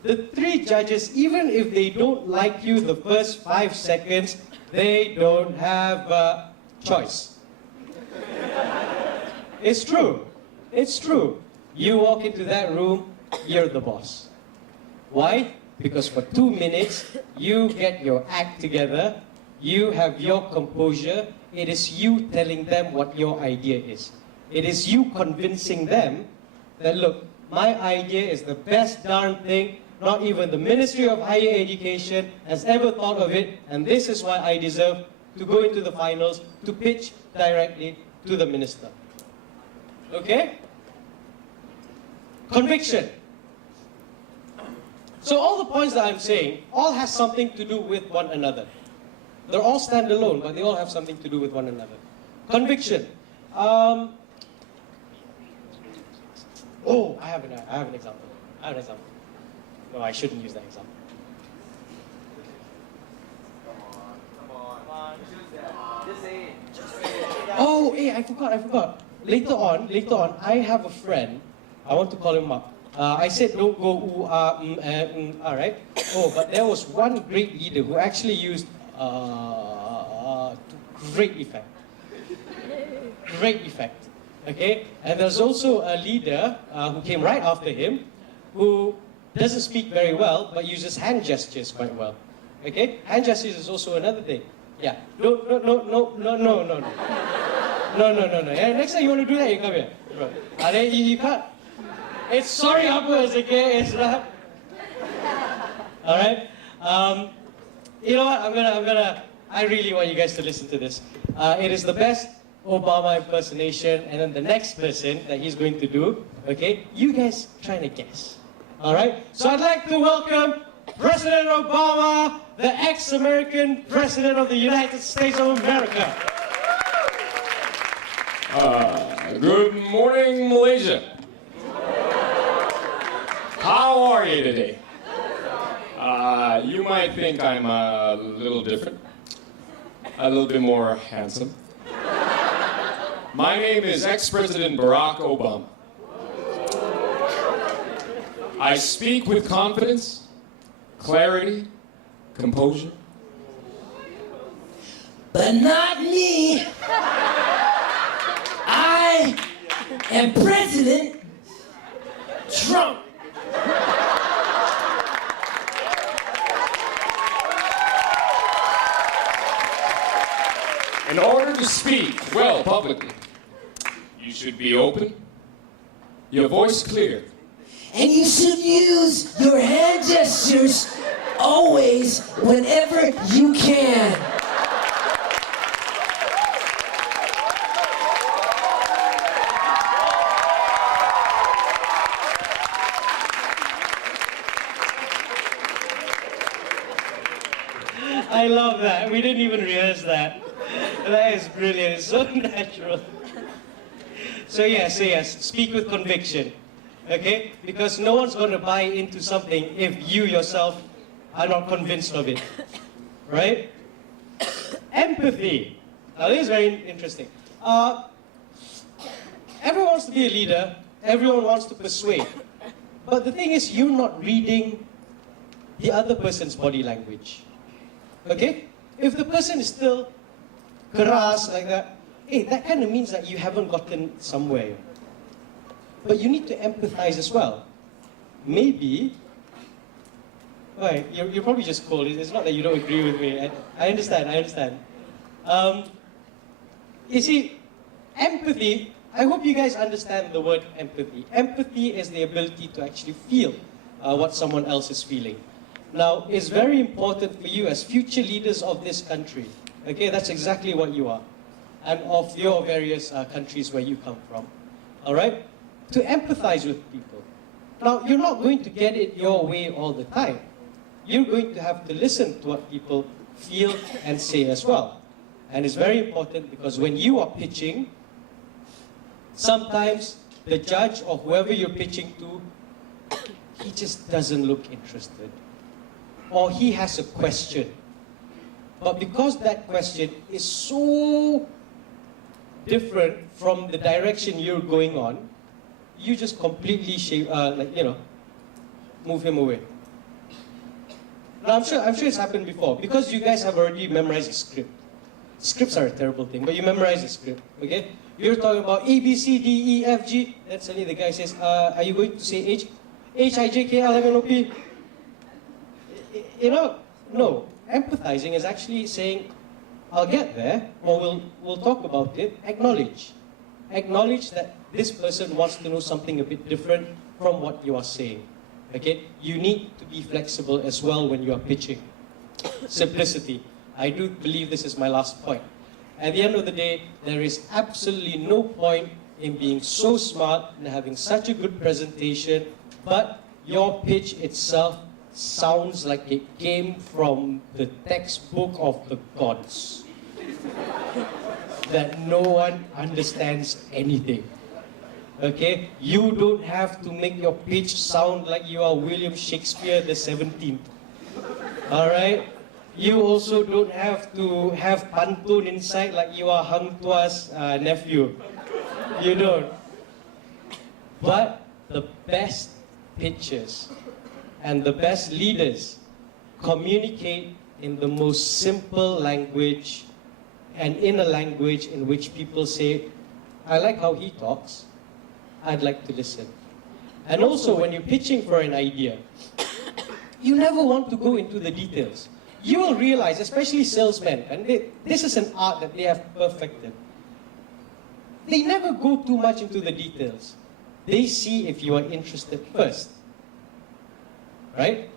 the three judges, even if they don't like you the first 5 seconds, they don't have a choice. It's true. It's true. You walk into that room, you're the boss. Why? Because for 2 minutes, you get your act together, you have your composure, it is you telling them what your idea is. It is you convincing them that, look, my idea is the best darn thing, not even the Ministry of Higher Education has ever thought of it, and this is why I deserve to go into the finals, to pitch directly to the minister. Okay? Conviction. So all the points that I'm saying, all has something to do with one another. They're all standalone, but they all have something to do with one another. Conviction. I have an example. No, I shouldn't use that example. Oh, hey, I forgot. Later on, I have a friend. I want to call him up. I said don't go right? Oh, but there was one great leader who actually used to great effect. Great effect. Okay? And there's also a leader who came right after him who doesn't speak very well but uses hand gestures quite well. Okay? Hand gestures is also another thing. Yeah. No. Yeah, next time you want to do that, you come here. You can't. It's sorry upwards, okay? It's not. Alright? You know what? I really want you guys to listen to this. It is the best Obama impersonation, and then the next person that he's going to do, okay? You guys trying to guess. Alright? So I'd like to welcome President Obama, the ex-American President of the United States of America. Good morning, Malaysia. How are you today? You might think I'm a little different, a little bit more handsome. My name is ex-President Barack Obama. I speak with confidence, clarity, composure. But not me. I am President Trump. In order to speak well publicly, you should be open, your voice clear. And you should use your hand gestures always, whenever you can. I love that. We didn't even rehearse that. That is brilliant. It's so natural. So yes, speak with conviction. Okay? Because no one's going to buy into something if you yourself are not convinced of it. Right? Empathy. Now this is very interesting. Everyone wants to be a leader. Everyone wants to persuade. But the thing is, you're not reading the other person's body language. Okay? If the person is still keras like that, hey, that kind of means that you haven't gotten somewhere. But you need to empathize as well. Maybe, right, you're probably just cold. It's not that you don't agree with me. I understand. You see, empathy, I hope you guys understand the word empathy. Empathy is the ability to actually feel what someone else is feeling. Now, it's very important for you as future leaders of this country. Okay, that's exactly what you are. And of your various countries where you come from. All right? To empathize with people. Now, you're not going to get it your way all the time. You're going to have to listen to what people feel and say as well. And it's very important because when you are pitching, sometimes the judge or whoever you're pitching to, he just doesn't look interested. Or he has a question. But because that question is so different from the direction you're going on, you just completely move him away. Now, I'm sure it's happened before, because you guys have already memorized a script. Scripts are a terrible thing, but you memorize the script, okay? You're talking about A, B, C, D, E, F, G. Then suddenly the guy says, are you going to say H? H, I, J, K, L, M, N, O, P. You know, no. Empathizing is actually saying, I'll get there, or we'll talk about it. Acknowledge. Acknowledge that this person wants to know something a bit different from what you are saying. Okay? You need to be flexible as well when you are pitching. Simplicity. I do believe this is my last point. At the end of the day, there is absolutely no point in being so smart and having such a good presentation, but your pitch itself sounds like it came from the textbook of the gods. That no one understands anything. Okay? You don't have to make your pitch sound like you are William Shakespeare the 17th. Alright? You also don't have to have pantun inside like you are Hang Tuah's nephew. You don't. But the best pitchers and the best leaders communicate in the most simple language and in a language in which people say, I like how he talks, I'd like to listen. And also when you're pitching for an idea, you never want to go into the details. You will realize, especially salesmen, and this is an art that they have perfected. They never go too much into the details. They see if you are interested first. Right?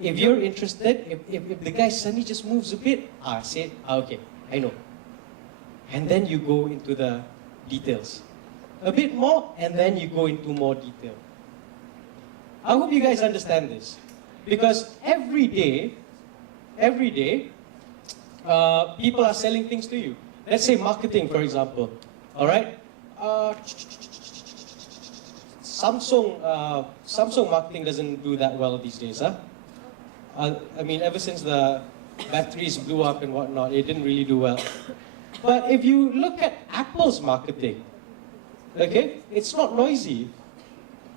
If you're interested, if the guy suddenly just moves a bit, say, okay, I know. And then you go into the details. A bit more, and then you go into more detail. I hope you guys understand this. Because every day, people are selling things to you. Let's say marketing, for example. All right? Samsung marketing doesn't do that well these days, huh? I mean, ever since the batteries blew up and whatnot, it didn't really do well. But if you look at Apple's marketing, okay, it's not noisy.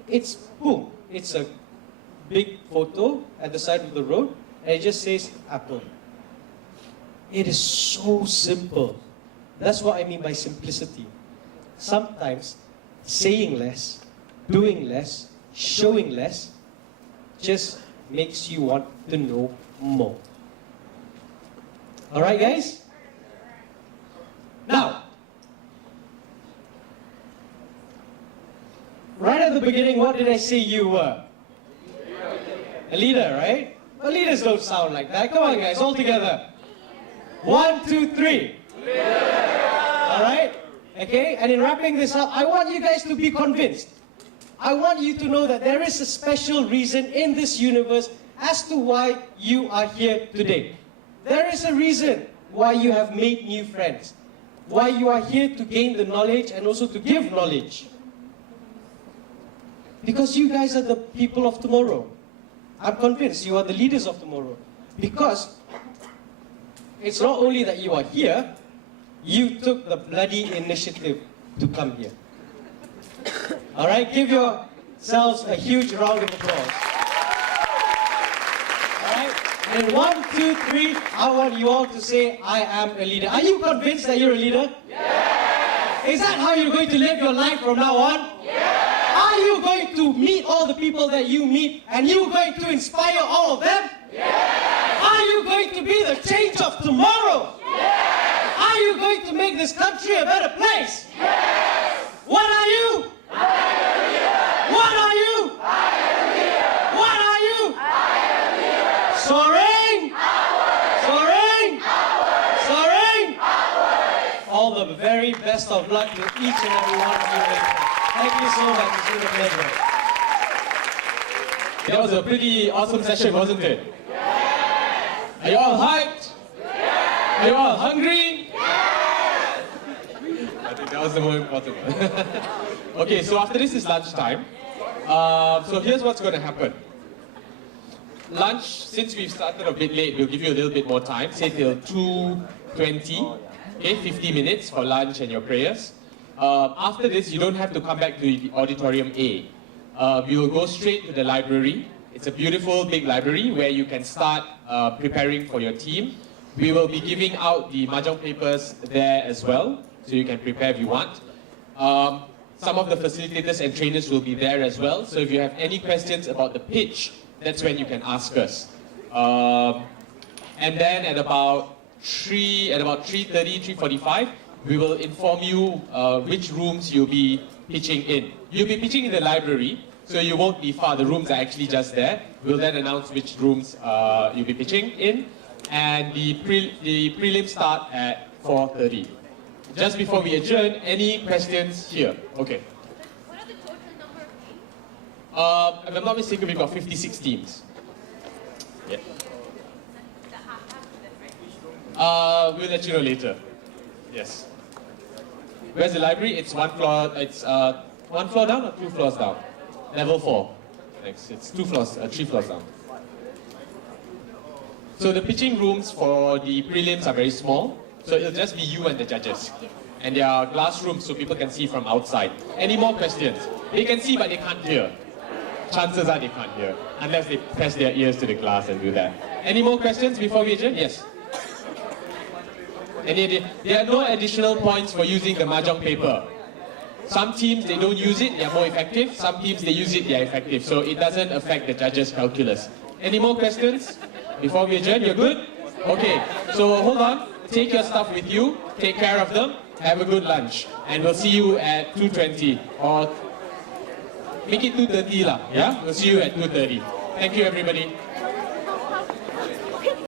It's boom. It's a big photo at the side of the road, and it just says Apple. It is so simple. That's what I mean by simplicity. Sometimes saying less, doing less, showing less, just makes you want to know more. Alright, guys? Now, right at the beginning, what did I say you were? A leader, right? But leaders don't sound like that. Come on, guys, all together. 1, 2, 3. Alright? Okay? And in wrapping this up, I want you guys to be convinced. I want you to know that there is a special reason in this universe as to why you are here today. There is a reason why you have made new friends. Why you are here to gain the knowledge and also to give knowledge. Because you guys are the people of tomorrow. I'm convinced you are the leaders of tomorrow. Because it's not only that you are here, you took the bloody initiative to come here. Alright, give yourselves a huge round of applause. Alright, and 1, 2, 3, I want you all to say, I am a leader. Are you convinced that you're a leader? Yes! Is that how you're going to live your life from now on? Yes! Are you going to meet all the people that you meet and you're going to inspire all of them? Yes! Are you going to be the change of tomorrow? Yes! Are you going to make this country a better place? Yes! What are you? I am a leader. What are you? I am a leader. What are you? I am a leader. Soaring. Outward. Soaring. Outward. Soaring. Outward. All the very best of luck to each and every one of you. Thank you so much. It's been a pleasure. That was a pretty awesome session, wasn't it? Yes. Are you all hyped? Yes. Are you all hungry? Yes. I think that was the most important one. Okay, so after this is lunchtime. So here's what's going to happen. Lunch, since we've started a bit late, we'll give you a little bit more time, say till 2:20. Okay, 50 minutes for lunch and your prayers. After this, you don't have to come back to the auditorium A. We will go straight to the library It's a beautiful big library where you can start preparing for your team. We will be giving out the mahjong papers there as well, so you can prepare if you want. Some of the facilitators and trainers will be there as well, so if you have any questions about the pitch, that's when you can ask us. And then at about 3:30, 3:45, we will inform you which rooms you'll be pitching in. You'll be pitching in the library, so you won't be far. The rooms are actually just there. We'll then announce which rooms you'll be pitching in, and the prelims start at 4:30. Just before we adjourn, any questions here? Okay. What are the total number of teams? If I'm not mistaken, we've got 56 teams. Yeah. We'll let you know later. Yes. Where's the library? It's one floor. It's one floor down or 2 floors down? Level 4. Thanks. It's 3 floors down. So the pitching rooms for the prelims are very small. So it'll just be you and the judges. And there are glass rooms so people can see from outside. Any more questions? They can see but they can't hear. Chances are they can't hear. Unless they press their ears to the glass and do that. Any more questions before we adjourn? Yes. There are no additional points for using the mahjong paper. Some teams, they don't use it, they are more effective. Some teams, they use it, they are effective. So it doesn't affect the judges' calculus. Any more questions before we adjourn? You're good? Okay, so hold on. Take your stuff with you, take care of them, have a good lunch. And we'll see you at 2:20 or make it 2:30 lah, yeah? We'll see you at 2:30. Thank you everybody.